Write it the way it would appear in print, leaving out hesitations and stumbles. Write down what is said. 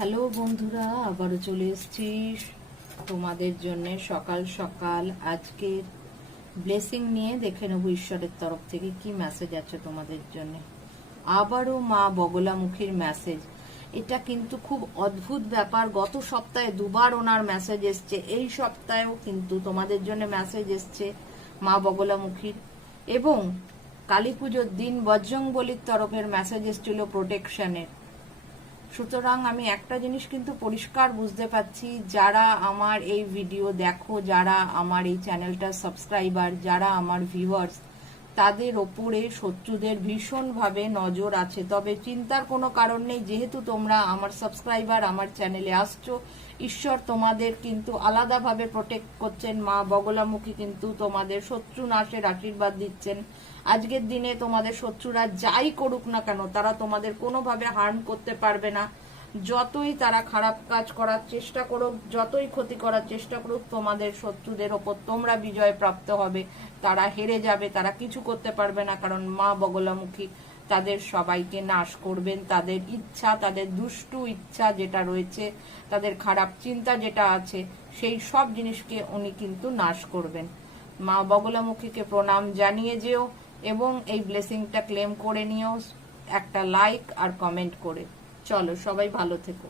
Hello বন্ধুরা, আবারও চলে এসেছি তোমাদের জন্য সকাল সকাল আজকের ব্লেসিং নিয়ে। দেখে নেব ঈশ্বরের তরফ থেকে কি মেসেজ আছে তোমাদের জন্য। আবারও মা বগলামুখীর মেসেজ। এটা কিন্তু খুব অদ্ভুত ব্যাপার। গত সপ্তাহে দুবার ওনার মেসেজ এসছে, এই সপ্তাহেও কিন্তু তোমাদের জন্য মেসেজ এসছে মা বগলামুখীর। এবং কালী পুজোর দিন বজরংবলীর তরফের মেসেজ এসেছিল প্রোটেকশনের। সুতরাং আমি একটা জিনিস কিন্তু পরিষ্কার বুঝতে পারছি, যারা আমার এই ভিডিও দেখো, যারা আমার এই চ্যানেলটার সাবস্ক্রাইবার, যারা আমার ভিউয়ার্স, তাদের ওপরে শত্রুদের ভীষণভাবে নজর আছে। তবে চিন্তার কোনো কারণ নেই, যেহেতু তোমরা আমার সাবস্ক্রাইবার, আমার চ্যানেলে আসছো, ঈশ্বর তোমাদের কিন্তু আলাদাভাবে প্রোটেক্ট করছেন। মা বগলামুখী কিন্তু তোমাদের শত্রু নাশের আশীর্বাদ দিচ্ছেন। আজকের দিনে তোমাদের শত্রুরা যাই করুক না কেন, তারা তোমাদের কোনোভাবে হার্ম করতে পারবে না। যতই তারা খারাপ কাজ করার চেষ্টা করুক, যতই ক্ষতি করার চেষ্টা করুক, তোমাদের শত্রুদের ওপর তোমরা বিজয় প্রাপ্ত হবে। তারা হেরে যাবে, তারা কিছু করতে পারবে না, কারণ মা বগলামুখী তাদের সবাইকে নাশ করবেন। তাদের ইচ্ছা, তাদের দুষ্টু ইচ্ছা যেটা রয়েছে, তাদের খারাপ চিন্তা যেটা আছে, সেই সব জিনিসকে উনি কিন্তু নাশ করবেন। মা বগলামুখীকে প্রণাম জানিয়ে যেও এবং এই ব্লেসিংটা ক্লেম করে নিও একটা লাইক আর কমেন্ট করে। চলো, সবাই ভালো থেকো।